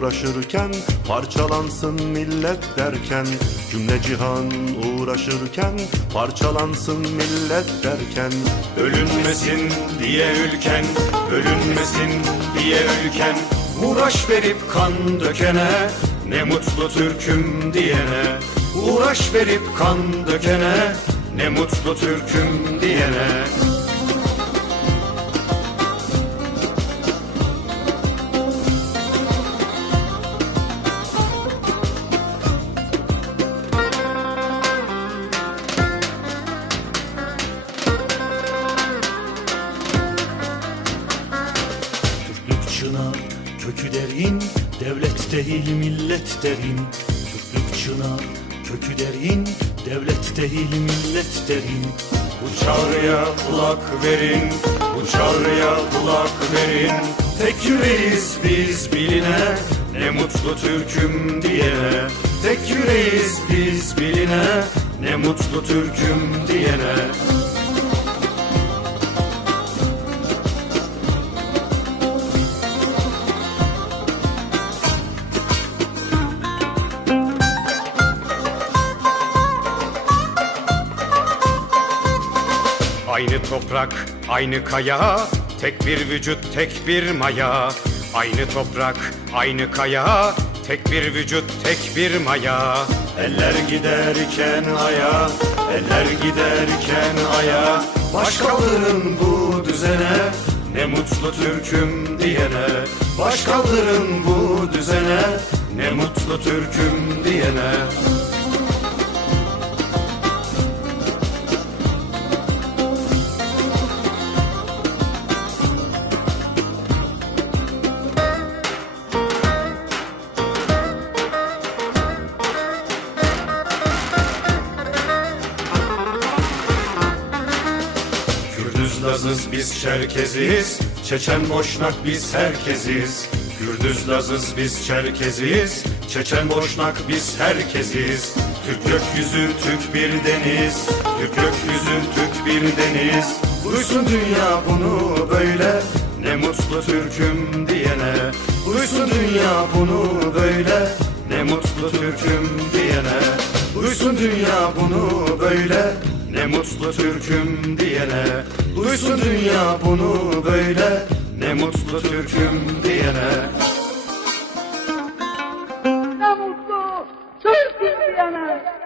uğraşırken Parçalansın millet derken. Cümle cihan uğraşırken Parçalansın millet derken. Bölünmesin diye ülken, bölünmesin diye ülken. Uğraş verip kan dökene, ne mutlu Türk'üm diyene. Uğraş verip kan dökene, ne mutlu Türk'üm diyene çınar, kökü derin, devlet değil millet derin. Türklük çınar, kökü derin, devlet değil millet derin. Bu çağrıya kulak verin, bu çağrıya kulak verin Tek yüreğiz biz biline, ne mutlu Türk'üm diyene Tek yüreğiz biz biline, ne mutlu Türk'üm diyene Aynı toprak, aynı kaya, tek bir vücut, tek bir maya. Aynı toprak, aynı kaya, tek bir vücut, tek bir maya. Eller giderken aya, eller giderken aya. Baş kaldırın bu düzene, ne mutlu Türk'üm diyene. Baş kaldırın bu düzene, ne mutlu Türk'üm diyene. Kürdüz Lazız biz Çerkeziz. Çeçen Boşnak biz herkesiz. Kürdüz Lazız biz Çerkeziz. Çeçen Boşnak biz herkesiz. Türk gökyüzü Türk bir deniz. Türk gökyüzü Türk bir deniz. Duysun dünya bunu böyle. Ne mutlu Türk'üm diyene. Duysun dünya bunu böyle. Ne mutlu Türk'üm diyene. Duysun dünya bunu böyle ne mutlu Türk'üm diyene. Duysun dünya bunu böyle. Ne mutlu Türk'üm diyene. Ne mutlu Türk'üm diyene.